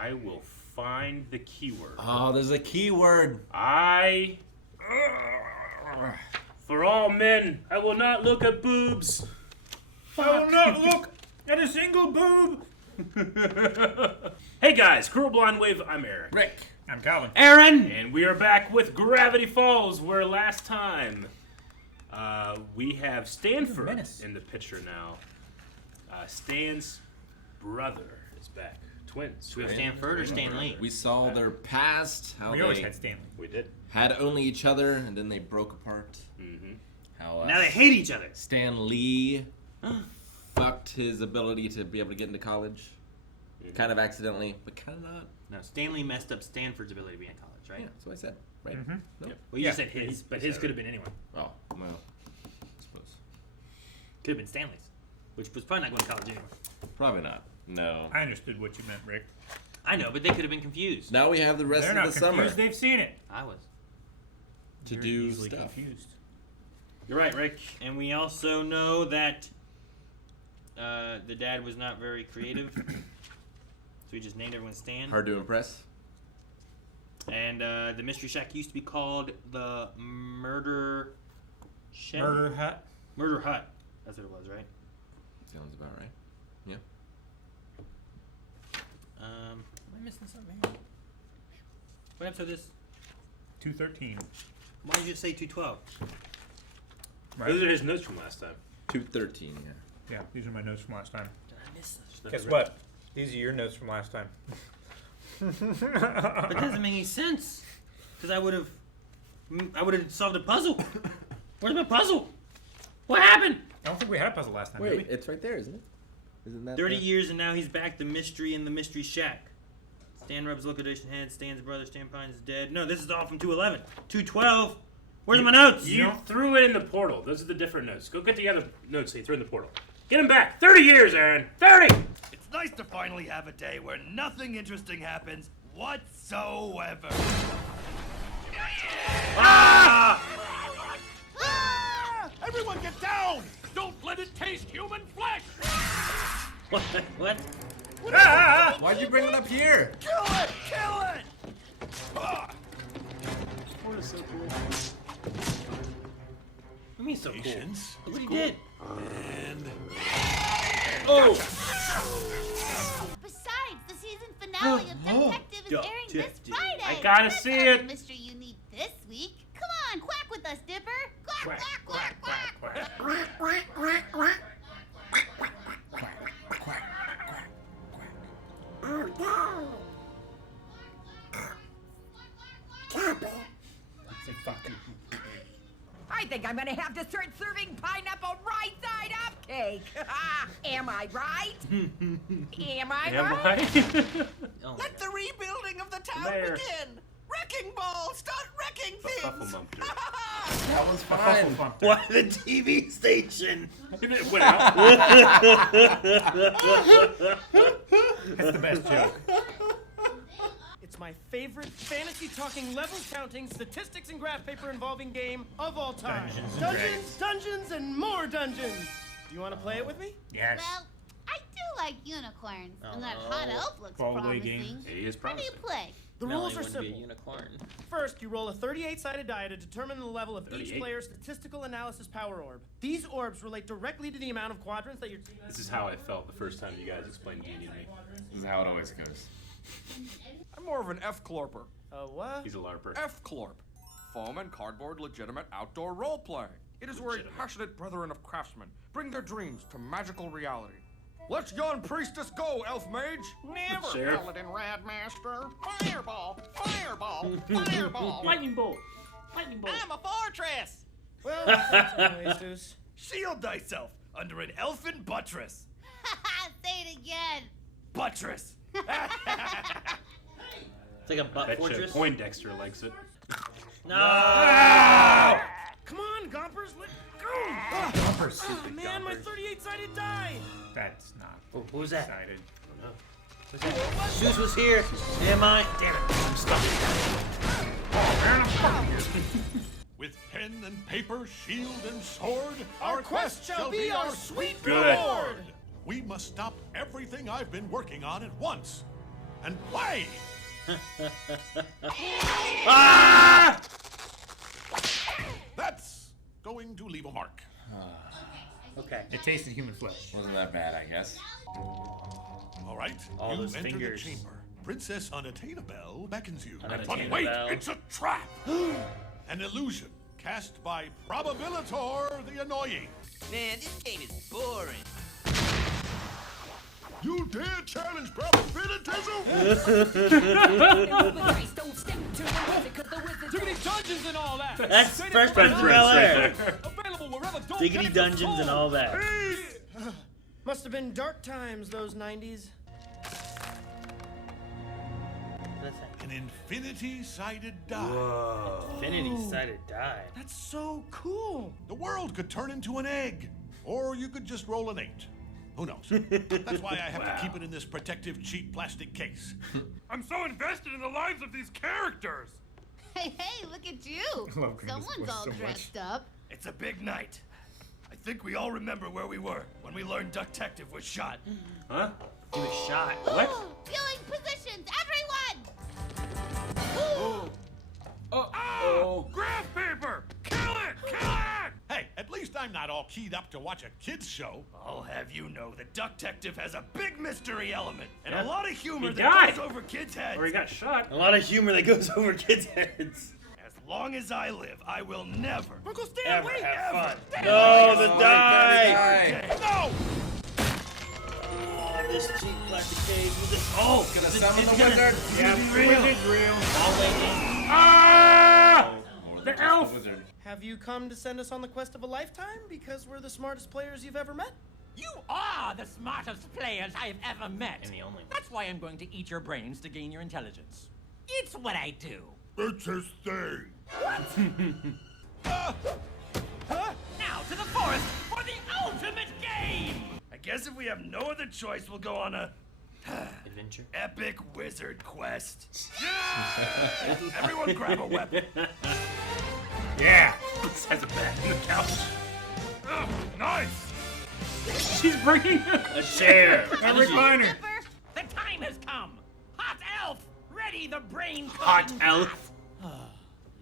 I will find the keyword. Oh, there's a keyword. For all men, I will not look at boobs. I will not look at a single boob. Hey guys, Cruel Blind Wave, I'm Eric. Rick. I'm Calvin. Aaron! And we are back with Gravity Falls, where last time we have Stanford in the picture now. Stan's brother is back. Twins. Do we have Stanford or Stan Lee? We saw their past, how We always they had Stanley. We did. had only each other, and then they broke apart. Mm-hmm. How Now they hate each other. Stan Lee fucked his ability to be able to get into college. Kind of accidentally, but kind of not. No, Stanley messed up Stanford's ability to be in college, right? Yeah, that's what I said. Right? Mm-hmm. No? Yep. Well, you just said his, but his could have been anyone. Oh, well, I suppose. Could have been Stanley's, which was probably not going to college anyway. Probably not. No. I understood what you meant, Rick. I know, but they could have been confused. Now we have the rest They're of not the confused. summer They've seen it. I was. to You're do easily stuff. confused. You're right, Rick. And we also know that the dad was not very creative. So he just named everyone Stan. Hard to impress. And the Mystery Shack used to be called the Murder Shed? Murder Hut. Murder Hut. That's what it was, right? Sounds about right. Yeah. Am I missing something? What episode is this? 213. Why did you just say 212? Right. Those are his notes from last time. 213, yeah. Yeah, these are my notes from last time. Did I miss this? Guess what? These are your notes from last time. But that doesn't make any sense. Because I would have solved a puzzle. Where's my puzzle? What happened? I don't think we had a puzzle last time, did Wait, we? it's right there, isn't it? Isn't that 30 the- years and now he's back. The mystery in the Mystery Shack. Stan Rubb's liquidation head. Stan's brother, Stan Pine, is dead. No, this is all from 211. 212. Where's my notes? You threw it in the portal. Those are the different notes. Go get the other notes that you threw in the portal. Get them back. 30 years, Aaron. 30! It's nice to finally have a day where nothing interesting happens whatsoever. Ah! Ah! Everyone get down! Don't let it taste human flesh! What? What? Ah! Why'd you bring it up here? Kill it! Kill it! Ah! What is so cool? What do you mean so cool? Patience. Look what he did. And Oh! Besides, the season finale of Detective is airing this Friday. I gotta That's see not the it. mystery you need this week. Come on, quack with us, Dipper. Quack, quack, quack, quack. Say fucking. I think I'm gonna have to start serving pineapple right side up cake. Am I right? Am I right? Oh my let the rebuilding of the town Mayor. begin! Wrecking ball! Start wrecking things! That was fine. What? The TV station. It went out. That's the best joke. It's my favorite fantasy-talking, level-counting, statistics and graph paper involving game of all time. Dungeons, and more dungeons. Do you want to play it with me? Yes. Well, I do like unicorns, and that hot elf looks Ballaway promising. games. He is How do you promising. play? The Melanie rules are wouldn't be a simple. unicorn. First, you roll a 38-sided die to determine the level of each 38? player's statistical analysis power orb. These orbs relate directly to the amount of quadrants that your team has. This is how I felt the first time you guys explained D&D to me. This is how it always goes. I'm more of an F-Clorper. What? He's a LARPer. F-Clorp. Foam and cardboard legitimate outdoor role-playing. It is where Legitimate. passionate brethren of craftsmen bring their dreams to magical reality. Let's yon priestess go, elf mage! Never, Sheriff. Paladin Radmaster! Fireball! Fireball! Fireball! Lightning bolt. Lightning bolt. I'm a fortress! Well, that's anyways, Deuce. Shield thyself under an elfin buttress! Say it again. Buttress! It's like a butt Bet you fortress. Poindexter likes it. No! Come on, Gompers, let go! Bumpers. Oh, man, my 38-sided die! That's not Oh, what was that? decided. Zeus was here. Am I? Damn it. I'm stuck. With pen and paper, shield and sword, our quest shall be our sweet Good. reward! We must stop everything I've been working on at once. and play. Ah! That's going to leave a mark. Okay. It tasted human flesh. Wasn't that bad, I guess. All right, All you those enter fingers. the chamber. Princess Unattainable beckons you. But Unattainable. wait, it's a trap. An illusion cast by Probabilitor the Annoying. Man, this game is boring. You dare challenge probabilitism? Diggity dungeons and all that. That's Fresh Prince of Bel-Air. Diggity dungeons and all that. Must have been dark times, those 90s. An infinity-sided die. Whoa. Infinity-sided die. That's so cool. The world could turn into an egg, or you could just roll an 8. Who knows? That's why I have to keep it in this protective, cheap plastic case. I'm so invested in the lives of these characters. Hey, look at you. love Green Someone's Voice all so much. dressed up. It's a big night. I think we all remember where we were when we learned Ducktective was shot. Huh? He was shot. What? Feeling positions, everyone! Graph paper! Kill it! Kill it! Hey, at least I'm not all keyed up to watch a kid's show. I'll have you know that Ducktective has a big mystery element and Yeah. a lot of humor He that died. goes over kids' heads. Or he got shot. A lot of humor that goes over kids' heads. As long as I live, I will never, Uncle Stan, Ever wait! have fun. Damn No, it. the die! No! Oh, this cheap plastic cage with this. Oh, Gonna it's summon the gonna- wizard. Yeah, Wizard's real. All waiting. Ah! Or The just elf! wizard. Have you come to send us on the quest of a lifetime because we're the smartest players you've ever met? You are the smartest players I've ever met. And the only. That's why I'm going to eat your brains to gain your intelligence. It's what I do. It's his thing. Now to the forest for the ultimate game! I guess if we have no other choice, we'll go on a Adventure. epic wizard quest. Yeah! Everyone grab a weapon. Yeah. This has a bat in the couch. Oh, nice! She's bringing a chair. A recliner. Dipper. The time has come! Hot elf, ready the brain Hot cooking elf.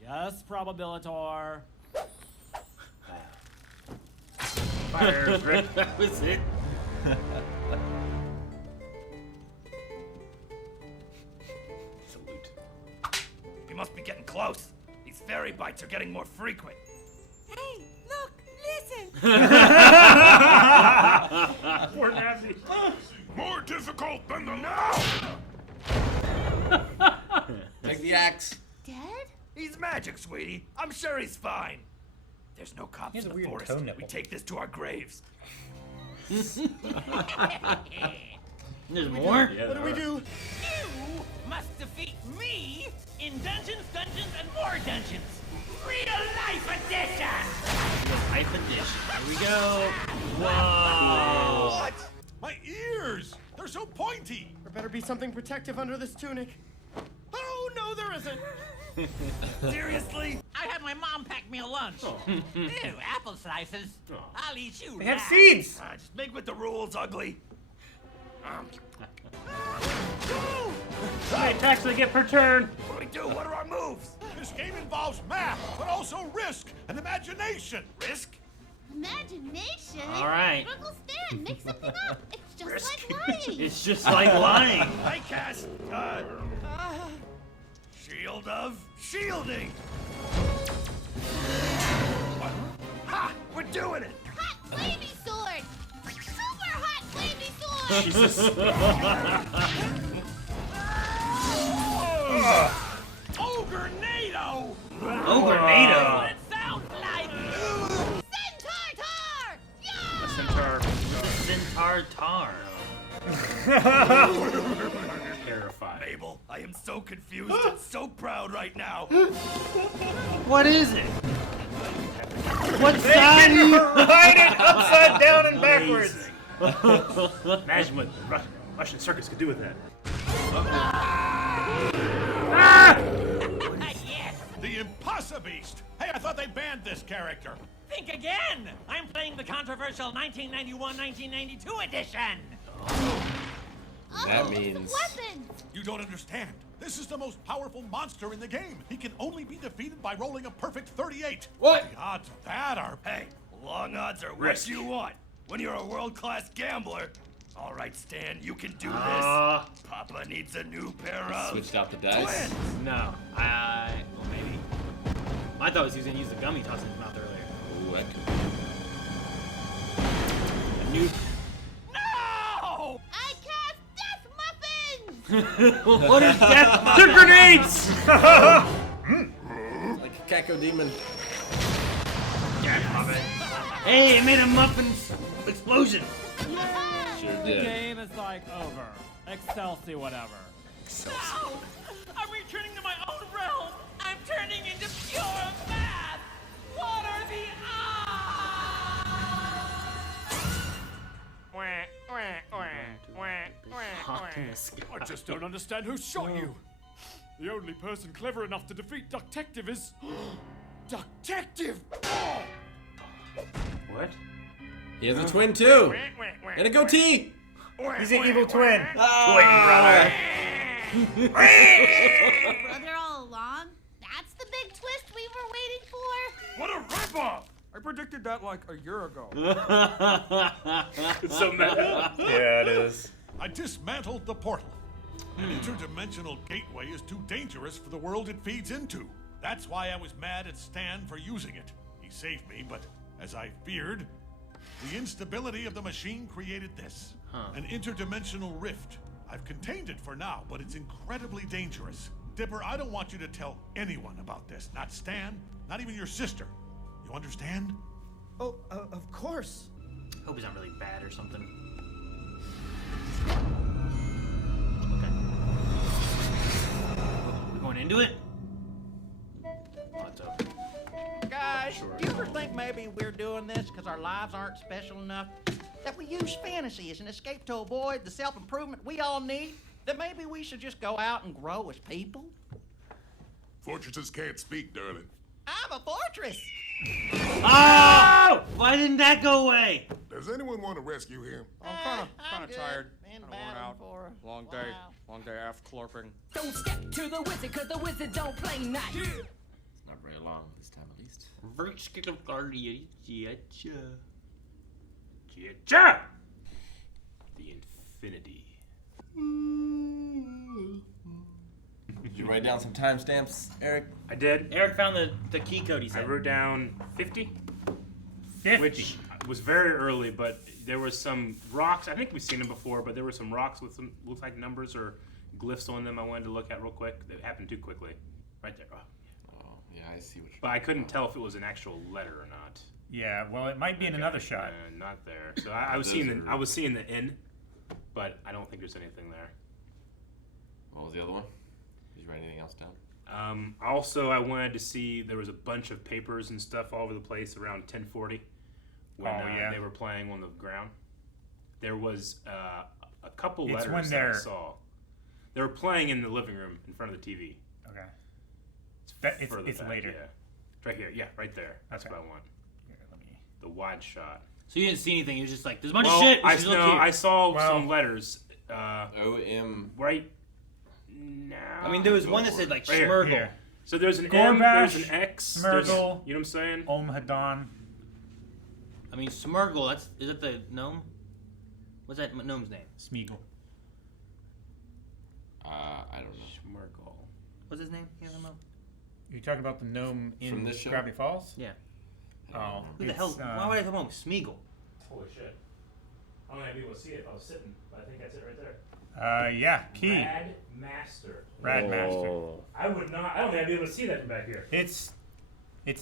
Yes, Probabilitor. Fire grip. That was it. Salute. We must be getting close. These fairy bites are getting more frequent. Hey, look, listen. Poor Nazi. More difficult than the Take the axe. Dead? He's magic, sweetie. I'm sure he's fine. There's no cops He has in a the weird forest. toe nipple. We take this to our graves. There's more? Yeah, What do we do? You must defeat me in Dungeons, Dungeons, and More Dungeons. Real life edition! Life edition. Here we go. Whoa. What? My ears! They're so pointy! There better be something protective under this tunic. Oh, no, there isn't. Seriously? I had my mom pack me a lunch. Ew, apple slices. Oh. I'll eat you. They have rat. seeds. Just make with the rules, ugly. How many attacks do I get per turn? What do we do? What are our moves? This game involves math, but also risk and imagination. Risk? Imagination? All right. Uncle Stan, make something up. It's just Risk. like lying. It's just like lying. I cast, Shield of Shielding. Ha! We're doing it! Hot flamey sword! Super hot flamey sword! Jesus. Ogre-nado! Ogre-nado. What it sounds like! Centaur tar! Yeah! Centaur. Centaur tar. Terrified. Mabel, I am so confused and so proud right now. What is it? What side? Ride it upside down and backwards. Imagine what the Russian circus could do with that. Yes! The Impossibeast! Hey, I thought they banned this character. Think again! I'm playing the controversial 1991-1992 edition! That means- Weapons! You don't understand. This is the most powerful monster in the game. He can only be defeated by rolling a perfect 38. What? The odds of that are... Hey, long odds are what Risk. you want when you're a world-class gambler. All right, Stan, you can do this. Papa needs a new pair of Switched out the dice. twins. No, well, maybe. I thought he was gonna use the gummy toss in his mouth earlier. Ooh, that could A new. No! I cast death muffins! What is that? They're grenades! be like a Caco demon. Hey, it made a muffin explosion. Sure The did. game is like over. Excelsior whatever. No! I'm returning to my own realm! I'm turning into pure math! What are the odds? I just don't understand who shot you. The only person clever enough to defeat Ducktective is... Ducktective! Oh! What? He has a twin too. And a goatee. He's an evil twin. Ah. Brother all along? That's the big twist we were waiting for? What a ripoff! I predicted that like a year ago. It's so meta. Yeah, it is. I dismantled the portal. An interdimensional gateway is too dangerous for the world it feeds into. That's why I was mad at Stan for using it. He saved me, but as I feared, the instability of the machine created this. An interdimensional rift. I've contained it for now, but it's incredibly dangerous. Dipper, I don't want you to tell anyone about this. Not Stan, not even your sister. You understand? Oh, of course. Hope he's not really bad or something. Okay. We going into it? Guys, do you ever think maybe we're doing this because our lives aren't special enough? That we use fantasy as an escape to avoid the self-improvement we all need? That maybe we should just go out and grow as people? Fortresses can't speak, darling. I'm a fortress! Oh! Why didn't that go away? Does anyone want to rescue him? I'm kind of good. tired. Been Kinda worn battling out. for a Long day. while. Long day after clorping. Don't step to the wizard, cause the wizard don't play nice. It's not very long this time, at least. Gia! The infinity. Did you write down some timestamps, Eric? I did. Eric found the key code, he I said. wrote down 50, 50. which was very early, but there was some rocks. I think we've seen them before, but there were some rocks with some looks like numbers or glyphs on them I wanted to look at real quick. It happened too quickly. Right there. Oh. Oh, yeah, I see what you're But I couldn't tell if it was an actual letter or not. Yeah, well, it might be in another shot. Not there. So I was seeing the N, but I don't think there's anything there. What was the other one? Did you write anything else down? Also, I wanted to see there was a bunch of papers and stuff all over the place around 1040 when they were playing on the ground. There was a couple It's letters when that I they're- saw. They were playing in the living room in front of the TV. Okay. Further It's back, later. Yeah. It's right here. Yeah, right there. That's Okay. what I want. Here, let me... The wide shot. So you didn't see anything, you was just like, there's a bunch Well, of shit, we I, should look no, here. I saw Well- some letters. O-M. Right now. I mean, there was one that said like Right here. Schmergle. Here. So there's an Gorbash, M, there's an X, there's, you know Smirgle, what I'm saying? Hadon. I mean, Schmergle, is that the gnome? What's that gnome's name? Smeagol. I don't know. Schmergle. What's his name? You know, You talking about the gnome in From this show? Gravity Falls? yeah. Oh, Who the it's, hell? Why would I come home with Smeagol? Holy shit. I'm not gonna be able to see it if I was sitting, but I think that's it right there. Yeah, Key. Rad Master. Rad Master. Oh. I would not, I don't think I'd be able to see that from back here. It's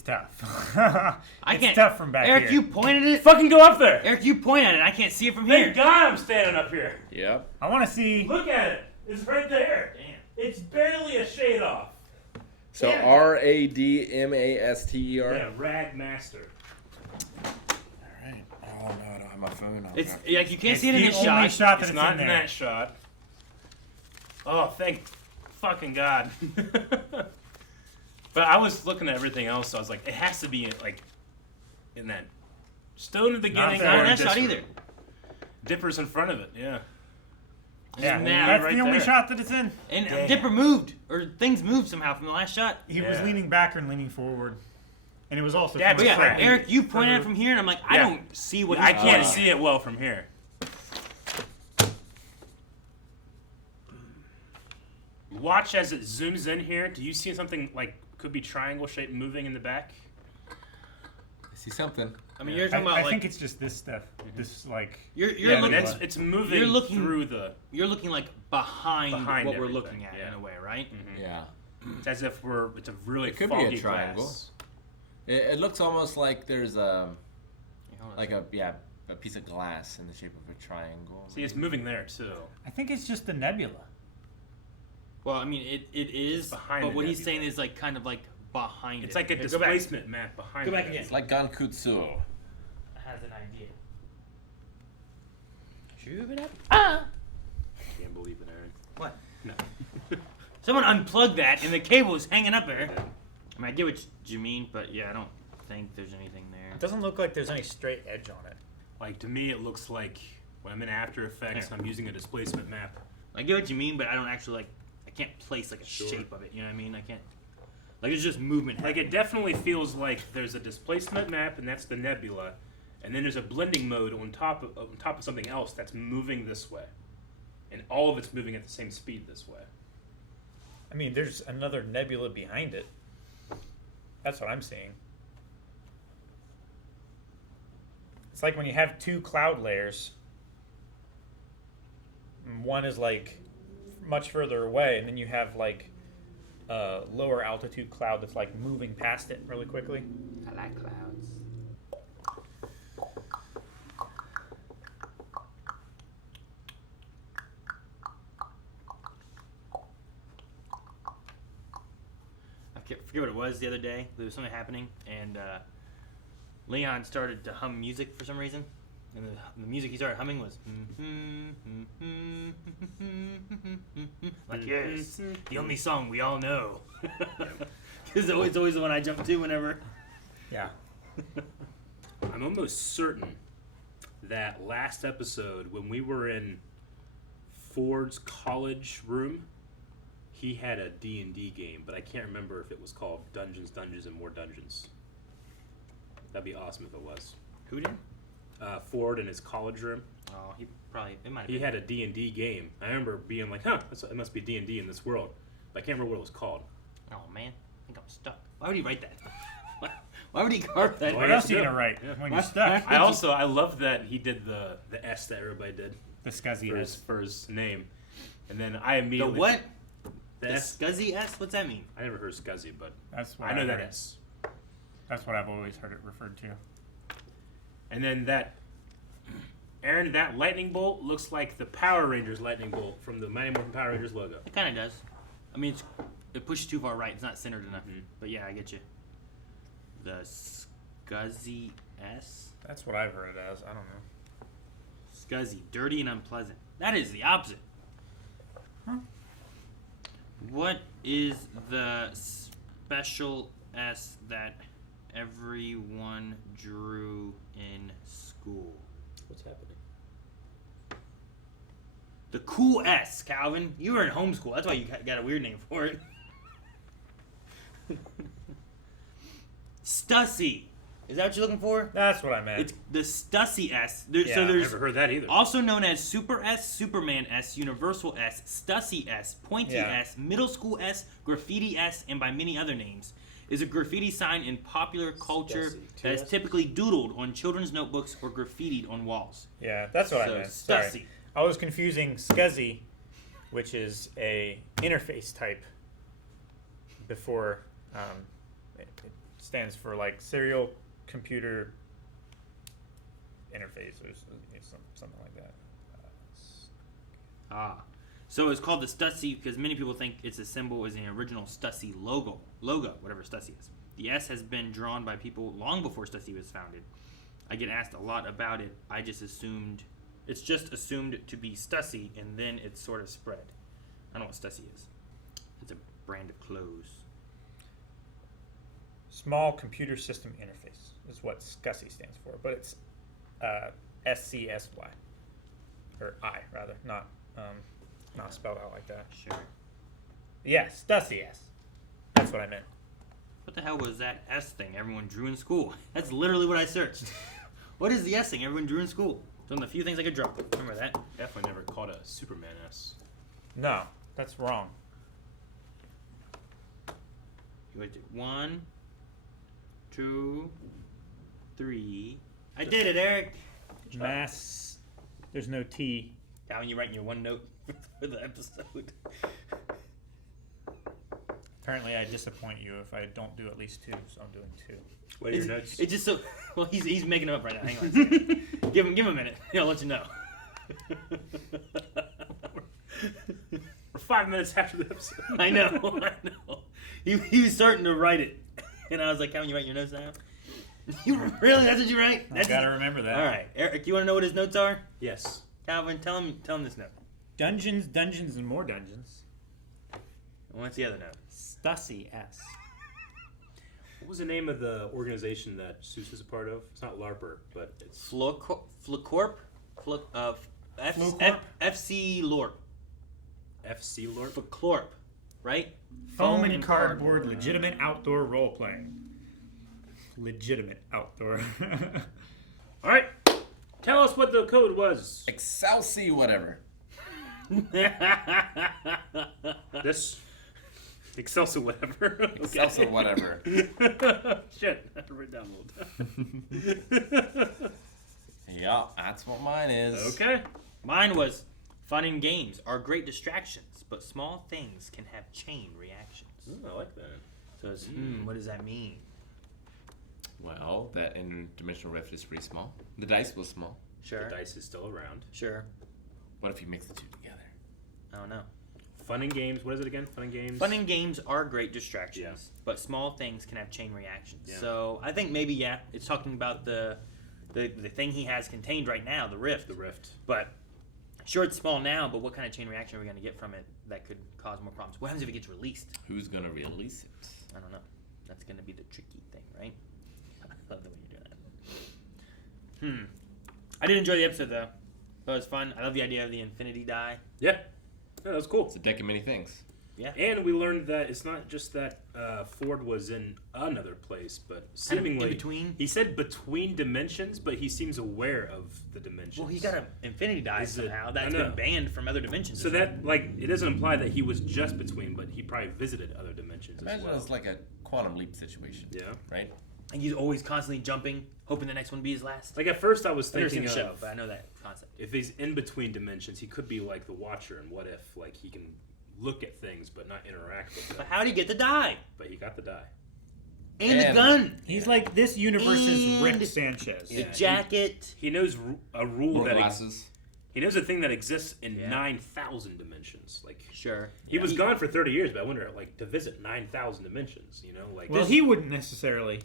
tough. I it's can't. tough from back Eric, here. you pointed it. Fucking go up there! Eric, you point at it. I can't see it from here. Thank God I'm standing up here. Yep. I want to see. Look at it. It's right there. Damn. It's barely a shade off. So Yeah. R-A-D-M-A-S-T-E-R? Yeah, Rad Master. Alright. Oh, no, I don't have my phone. It's like you can't It's see it in the this only shot. shot that It's it's not in in there. that shot. Oh, thank fucking God. But I was looking at everything else, so I was like, it has to be like in that stone in the beginning. there. Not in or that shot this- either. Dipper's in front of it, yeah. Yeah, Snap. that's right the only there. shot that it's in. And Damn. Dipper moved, or things moved somehow from the last shot. He was Yeah. leaning back and leaning forward. And it was also That's from But a yeah, correct. slightly Eric, you pointed at it further- from here, and I'm like, I Yeah. don't see what I he's can't pointing see at. it well from here. Watch as it zooms in here. Do you see something like could be triangle shape moving in the back? I see something. I mean, you're talking about I like think it's just this stuff. This like. you're Yeah, looking. it's moving You're looking through the. You're looking like behind what we're everything, looking at yeah. in a way, right? Yeah. It's as if it's a really It could foggy be a triangle. glass. It looks almost like there's a Yeah, hold on like a piece of glass in the shape of a triangle. See, it's moving there too. I think it's just the nebula. Well, I mean, it is, behind but the what he's nebula. saying is like kind of like behind It's it. like a Here, go back. displacement map behind. Go back it. again. It's like Gankutsu. Has an idea. Shove it up. Can't believe it, Aaron. What? No. Someone unplugged that, and the cable is hanging up there. I mean, I get what you mean, but yeah, I don't think there's anything there. It doesn't look like there's any straight edge on it. Like to me, it looks like when I'm in After Effects, Here. I'm using a displacement map. I get what you mean, but I don't actually like. I can't place like a Sure. shape of it. You know what I mean? I can't. Like it's just movement. Like it definitely feels like there's a displacement map, and that's the nebula, and then there's a blending mode on top of something else that's moving this way, and all of it's moving at the same speed this way. I mean, there's another nebula behind it. That's what I'm seeing. It's like when you have two cloud layers. One is like much further away, and then you have like a lower altitude cloud that's like moving past it really quickly. I like clouds. Forget what it was the other day. There was something happening, and Leon started to hum music for some reason. And the music he started humming was like, yes, the only song we all know. Because it's always the one I jump to whenever. Yeah. I'm almost certain that last episode, when we were in Ford's college room, he had a D&D game, but I can't remember if it was called Dungeons, and More Dungeons. That'd be awesome if it was. Who did? Ford in his college room. Oh, he probably, it might have He been. had a D&D game. I remember being like, huh, it must be D&D in this world. But I can't remember what it was called. Oh, man. I think I'm stuck. Why would he write that? Why would he carve that? What else are you gonna write when you're stuck? I love that he did the S that everybody did. The scuzzy for S. for his name. And then I immediately... The what? The The S. scuzzy S? What's that mean? I never heard scuzzy, but That's what I know I've that heard. S. That's what I've always heard it referred to. And then that... Aaron, that lightning bolt looks like the Power Rangers lightning bolt from the Mighty Morphin Power Rangers logo. It kind of does. I mean, it pushes too far right. It's not centered enough. But yeah, I get you. The scuzzy S? That's what I've heard it as. I don't know. Scuzzy. Dirty and unpleasant. That is the opposite. Huh? What is the special S that everyone drew in school? What's happening? The cool S, Calvin. You were in homeschool. That's why you got a weird name for it. Stussy. Is that what you're looking for? That's what I meant. It's the Stussy S. Yeah, So I've there's never heard that either. Also known as Super S, Superman S, Universal S, Stussy S, Pointy Yeah. S, Middle School S, Graffiti S, and by many other names, is a graffiti sign in popular culture Stussy. that is typically doodled on children's notebooks or graffitied on walls. Yeah, that's what So, I meant. Stussy. Sorry. I was confusing SCSI, which is a interface type before it stands for like serial computer interface or something like that. So it's called the Stussy because many people think its a symbol is the original Stussy logo, whatever Stussy is. The S has been drawn by people long before Stussy was founded. I get asked a lot about it. I just assumed, it's just assumed to be Stussy, and then it's sort of spread. I don't know what Stussy is. It's a brand of clothes. Small Computer System Interface is what SCSI stands for, but it's SCSY, or I rather, not not spelled out like that. Sure. Yes, Stussy S. That's what I meant. What the hell was that S thing everyone drew in school? That's literally what I searched. What is the S thing everyone drew in school? It's one of the few things I could draw. Remember that? Definitely never called a Superman S. No, that's wrong. You went to 1, 2, 3. I did it, Eric. Mass. There's no T. Now when you write in your OneNote for the episode. Apparently, I disappoint you if I don't do at least 2, so I'm doing 2. What are your notes? It's just so. Well, he's making it up right now. Hang on a second. give him a minute. I'll let you know. We're 5 minutes after the episode. I know. He was starting to write it, and I was like, "Calvin, you write your notes down." You really? That's what you write? I gotta remember that. All right, Eric, you want to know what his notes are? Yes. Calvin, tell him this note. Dungeons, dungeons, and more dungeons. And what's the other note? Stussy S. What was the name of the organization that Seuss is a part of? It's not LARPer, but it's... Flacorp? FC Lorp. FC Lorp? Flacorp, right? Foam and cardboard, legitimate outdoor role playing. Legitimate outdoor. All right. Tell us what the code was. Excelsi whatever. This... Excelsior whatever. Okay. Excelsior whatever. Shit, I have to write down a little time. Yeah, that's what mine is. Okay. Mine was, fun and games are great distractions, but small things can have chain reactions. Ooh, I like that. So it's, what does that mean? Well, that interdimensional rift is pretty small. The dice was small. Sure. The dice is still around. Sure. What if you mix the two together? I don't know. Fun and games. What is it again? Fun and games. Fun and games are great distractions, but small things can have chain reactions. Yeah. So I think maybe it's talking about the thing he has contained right now, the rift. The rift. But sure, it's small now. But what kind of chain reaction are we going to get from it that could cause more problems? What happens if it gets released? Who's gonna release it? I don't know. That's going to be the tricky thing, right? I love the way you're doing that. I did enjoy the episode though. That was fun. I love the idea of the infinity die. Yeah. Yeah, that was cool. It's a deck of many things. Yeah. And we learned that it's not just that Ford was in another place, but seemingly in between. He said between dimensions, but he seems aware of the dimensions. Well, he got an infinity die somehow. That's I know. been banned from other dimensions. So that it doesn't imply that he was just between, but he probably visited other dimensions Imagine as well. it's like a quantum leap situation. Yeah. Right? And he's always constantly jumping, hoping the next one be his last. Like at first I was I've never seen thinking the show, of but I know that concept. if he's in between dimensions, he could be like the Watcher, and what if like he can look at things but not interact with them. But how'd he get the die? But he got the die. And the gun. He's like this universe's And Rick Sanchez. The jacket. He knows a rule More that glasses. he knows a thing that exists in 9,000 dimensions. Like Sure. he was gone for 30 years, but I wonder like to visit 9,000 dimensions. You know, like Well, he wouldn't necessarily,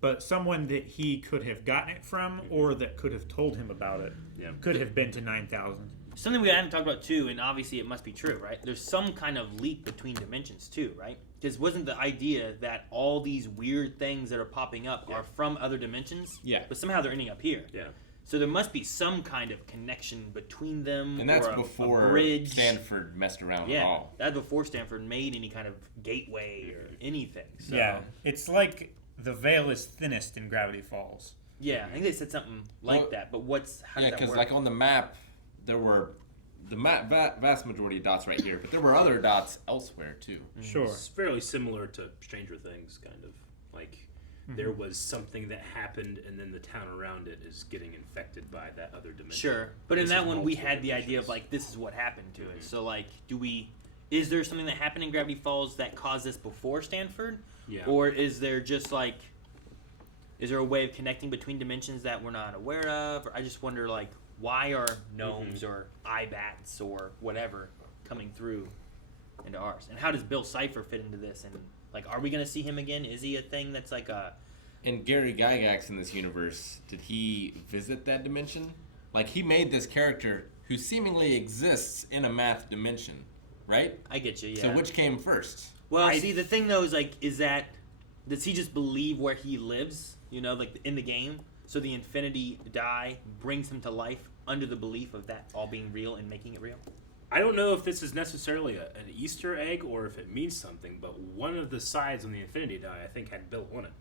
but someone that he could have gotten it from or that could have told him about it could have been to 9,000. Something we haven't talked about too, and obviously it must be true, right? There's some kind of leap between dimensions too, right? Because wasn't the idea that all these weird things that are popping up are from other dimensions? Yeah. But somehow they're ending up here. Yeah. So there must be some kind of connection between them. And that's or a before bridge. Stanford messed around Yeah, at all. that's before Stanford made any kind of gateway or anything. So, Yeah, it's like the veil is thinnest in Gravity Falls. Yeah, I think they said something like that. But how does that because work? like on the map, there were the vast majority of dots right here, but there were other dots elsewhere too. Sure. It's fairly similar to Stranger Things, kind of. Like, there was something that happened, and then the town around it is getting infected by that other dimension. Sure, but in This that is one we multiple had the idea dimensions. of like this is what happened to it. So like, is there something that happened in Gravity Falls that caused this before Stanford? Yeah. Or is there just like, is there a way of connecting between dimensions that we're not aware of? Or I just wonder like, why are gnomes or eyebats or whatever coming through into ours? And how does Bill Cipher fit into this? And like, are we gonna see him again? Is he a thing that's like a? And Gary Gygax in this universe, did he visit that dimension? Like he made this character who seemingly exists in a math dimension, right? I get you. Yeah. So which came first? Well, see, the thing though is like, does he just believe where he lives? You know, like in the game. So the infinity die brings him to life under the belief of that all being real and making it real. I don't know if this is necessarily an Easter egg or if it means something, but one of the sides on the Infinity Die, I think, had Bill on it.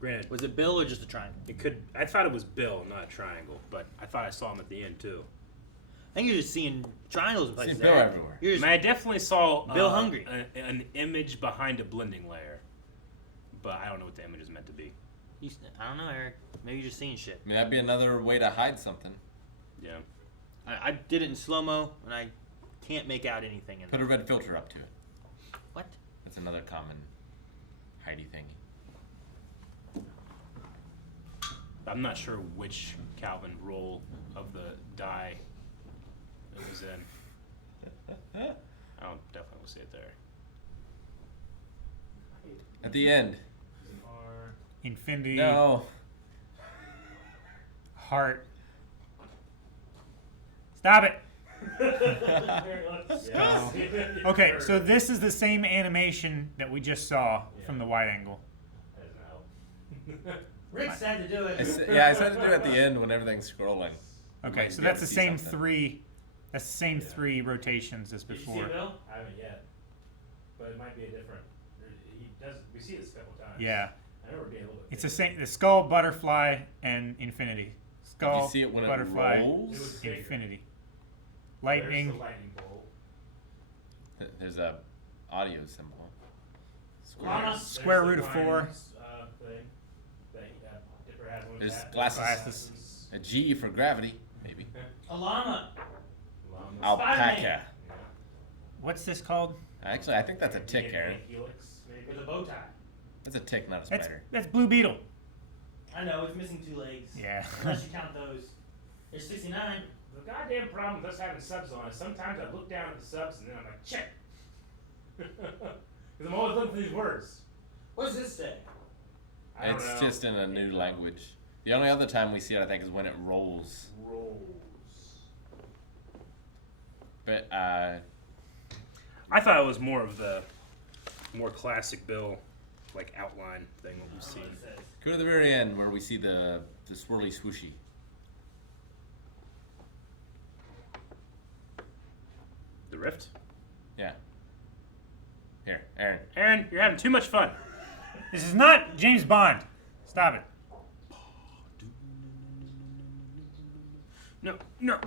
Granted, Was it Bill or just a triangle? it could. I thought it was Bill, not a triangle, but I thought I saw him at the end too. I think you're just seeing triangles in places. See Bill everywhere. You're I just, mean, I definitely saw Bill hungry. an image behind a blending layer, but I don't know what the image is meant to be. I don't know, Eric. Maybe you're just seeing shit. I mean, that'd be another way to hide something. Yeah. I did it in slow-mo, and I can't make out anything in Put there. a red filter up to it. What? That's another common hidey thingy. I'm not sure which Calvin role of the die it was in. I don't definitely see it there. At the end. Infinity. No. Heart. Stop it. Yes. Okay, so this is the same animation that we just saw from the wide angle. Rick said to do it. I said to do it at the end when everything's scrolling. Okay, Might so be that's able the to see same something. three. That's the same three rotations as Did you see before. it, Bill? I haven't yet, but it might be a different. He does. We see this a couple times. Yeah. I remember being a little bit. It's the same. The skull, butterfly, and infinity. Skull, Did you see it when butterfly, it rolls? It was bigger. infinity. There's Lightning. the lightning bolt. There's a audio symbol. Lana. Square root of 4. There's glasses. A G for gravity, maybe. A llama. Alpaca. What's this called? Actually, I think that's a tick, Aaron. With a bow tie. That's a tick, not a That's spider. Blue Beetle. I know, it's missing 2 legs. Yeah. Unless you count those. There's 69. The goddamn problem with us having subs on is sometimes I look down at the subs and then I'm like, check. Because I'm always looking for these words. What's this say? I don't It's know. just in a new language. The only other time we see it, I think, is when it rolls. But, I thought it was more of the more classic Bill, like outline thing what we've seen. go to the very end where we see the swirly swooshy. The rift? Yeah. Here, Aaron. Aaron, you're having too much fun. This is not James Bond. Stop it. No.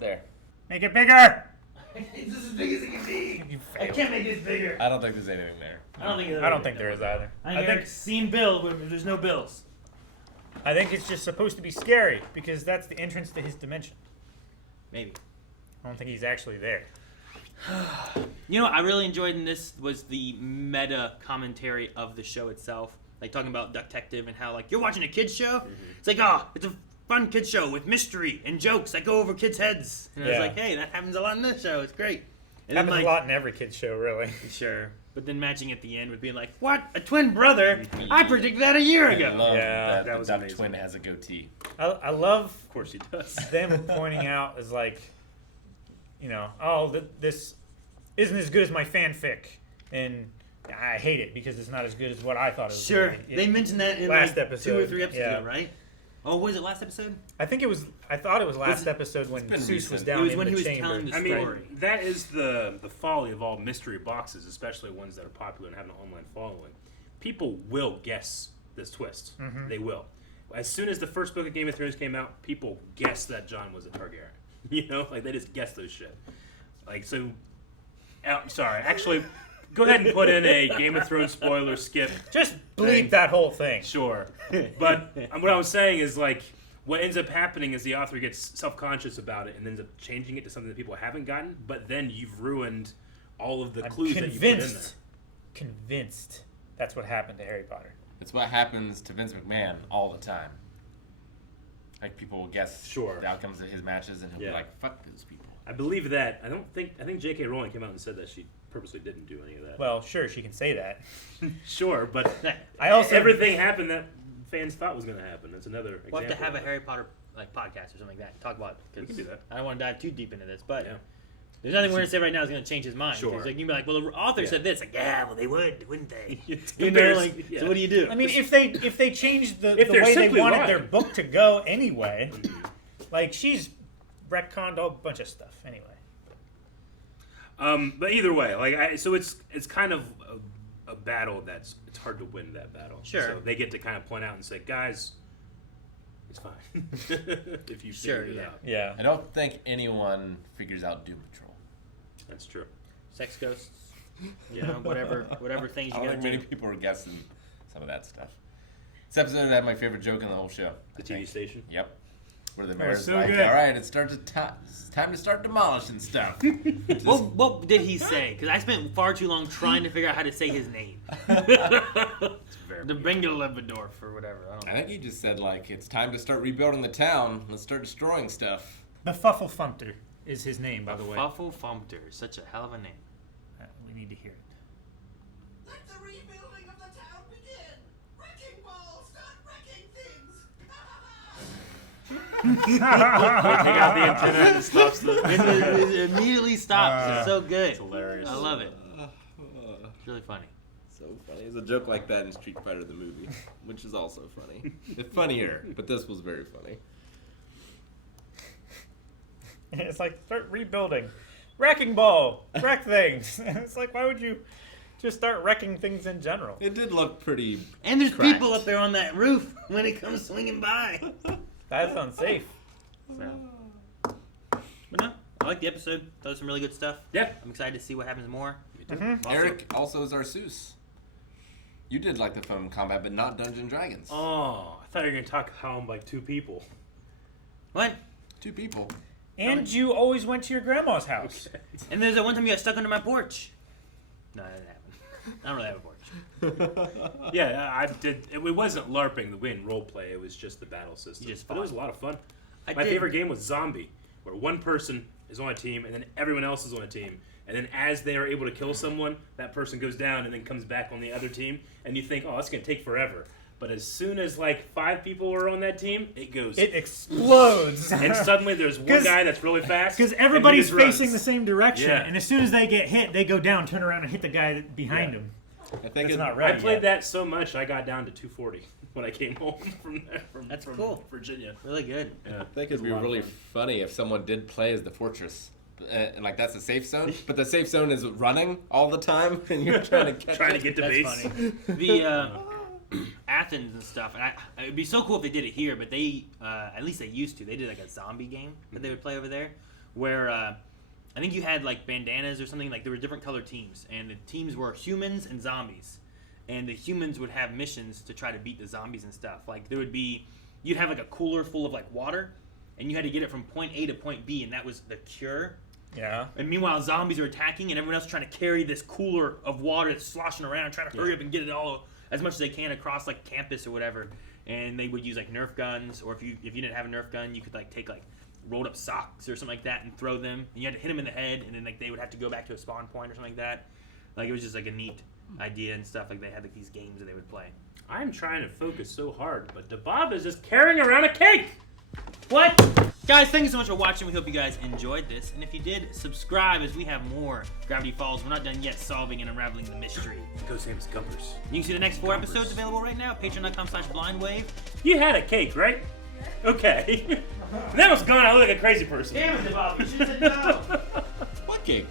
There. Make it bigger. It's as big as it can be. You I failed. can't make this bigger. I don't think there's anything there. I don't think there is either. I think seen Bill, but there's no Bills. I think it's just supposed to be scary because that's the entrance to his dimension. Maybe. I don't think he's actually there. You know what I really enjoyed in this was the meta commentary of the show itself. Like talking about Ducktective and how like you're watching a kids show. Mm-hmm. It's like it's a fun kids show with mystery and jokes that go over kids' heads. And I was Yeah. like, hey, that happens a lot in this show. It's great. And Happens then, a lot in every kid's show, really. Sure. But then matching at the end with being like, what? A twin brother? I predicted that a year I ago. love Yeah, that that the was duck amazing. twin has a goatee. I love Of course he does. them pointing out as like, you know, this isn't as good as my fanfic, and I hate it because it's not as good as what I thought it was. Sure. gonna be. They mentioned that in last like episode. 2 or 3 episodes Yeah. ago, right? Oh, was it last episode? I think it was. I thought it was last episode when been Seuss was recent. down It was in when the he was chamber. telling the I mean, story. that is the folly of all mystery boxes, especially ones that are popular and have an online following. People will guess this twist. Mm-hmm. They will. As soon as the first book of Game of Thrones came out, people guessed that Jon was a Targaryen. You know, like they just guessed those shit. Like so. Sorry, actually, go ahead and put in a Game of Thrones spoiler skip. Just bleep thing. that whole thing. Sure, but what I was saying is like. What ends up happening is the author gets self-conscious about it and ends up changing it to something that people haven't gotten, but then you've ruined all of the clues that you put in there. Convinced that's what happened to Harry Potter. It's what happens to Vince McMahon all the time. Like people will guess the outcomes of his matches, and he'll be like, "Fuck those people." I believe that. I think J.K. Rowling came out and said that she purposely didn't do any of that. Well, sure, she can say that. Sure, but I also everything happened that fans thought was going to happen. That's another example. We'll have to have a of it. Harry Potter like podcast or something like that. Talk about it. We can do that. I don't want to dive too deep into this, but Yeah. there's nothing we're going to say right now that's going to change his mind. Sure. Like, you can be like, well, the author Yeah. said this. Like, yeah, well, they would, wouldn't they? It's You know, embarrassing. like, Yeah. so what do you do? I mean, if they changed the If they're way they simply wanted lying. their book to go anyway, like she's retconned a bunch of stuff anyway. But either way, like so it's kind of a battle it's hard to win that battle. Sure. So they get to kind of point out and say, guys, it's fine if you figure it out. Yeah. I don't think anyone figures out Doom Patrol. That's true. Sex ghosts, you know, whatever things I you don't got think to many do. people are guessing some of that stuff. This episode had my favorite joke in the whole show. The TV station? Yep. Where the mayor's so like, good. all right, it's time to start demolishing stuff. What did he say? Because I spent far too long trying to figure out how to say his name. The Bengalebadorf or whatever. I think he just said, like, it's time to start rebuilding the town. Let's start destroying stuff. Befufflefumpter is his name, by the way. Befufflefumpter. Such a hell of a name. We need to hear it. Let the rebuilding of the town begin. Wrecking balls, start wrecking things. They take out the antenna and it stops It immediately stops. It's so good. It's hilarious. I love it. It's really funny. So funny. There's a joke like that in Street Fighter the movie, which is also funny. It's funnier, but this was very funny. It's like, start rebuilding. Wrecking ball! Wreck things! It's like, why would you just start wrecking things in general? It did look pretty And there's cracked. people up there on that roof when it comes swinging by. That's unsafe. So. But no, I like the episode. That was some really good stuff. Yeah. I'm excited to see what happens more. Eric also is our Seuss. You did like the phone combat, but not Dungeons & Dragons. Oh, I thought you were going to talk how I'm like 2 people. What? 2 people. And you always went to your grandma's house. Okay. And there's that one time you got stuck under my porch. No, that didn't happen. I don't really have a porch. Yeah, I did. It wasn't LARPing. We didn't role play. It was just the battle system. You just But it was a fought. lot of fun. I My did. favorite game was Zombie, where one person is on a team and then everyone else is on a team. And then as they are able to kill someone, that person goes down and then comes back on the other team. And you think, oh, that's going to take forever. But as soon as like 5 people are on that team, it goes. It explodes. And suddenly there's one guy that's really fast. Because and he everybody's just runs. facing the same direction. Yeah. And as soon as they get hit, they go down, turn around, and hit the guy behind them. I think It's not I ready played yet. that so much, I got down to 240 when I came home from That's from cool. Virginia. Really good. Yeah. I think it'd be really funny if someone did play as the fortress. And like that's a safe zone, but the safe zone is running all the time, and you're trying to catch Trying to it. get to That's base. funny. The Athens and stuff. And it'd be so cool if they did it here, but they at least they used to. They did like a zombie game that they would play over there, where I think you had like bandanas or something. Like there were different color teams, and the teams were humans and zombies, and the humans would have missions to try to beat the zombies and stuff. Like there would be, you'd have like a cooler full of like water, and you had to get it from point A to point B, and that was the cure. Yeah. And meanwhile, zombies are attacking, and everyone else is trying to carry this cooler of water that's sloshing around, trying to hurry up and get it all as much as they can across like campus or whatever. And they would use like Nerf guns, or if you didn't have a Nerf gun, you could like take like rolled up socks or something like that and throw them. And you had to hit them in the head, and then like they would have to go back to a spawn point or something like that. Like it was just like a neat idea and stuff. Like they had like these games that they would play. I'm trying to focus so hard, but DeBob is just carrying around a cake. What? Guys, thank you so much for watching. We hope you guys enjoyed this. And if you did, subscribe as we have more Gravity Falls. We're not done yet solving and unraveling the mystery. Go Sam's Gumpers. You can see the next 4 episodes available right now. Patreon.com/blindwave. You had a cake, right? Okay. That was gone. I look like a crazy person. Damn it, DeBob. You should have said no. What cake?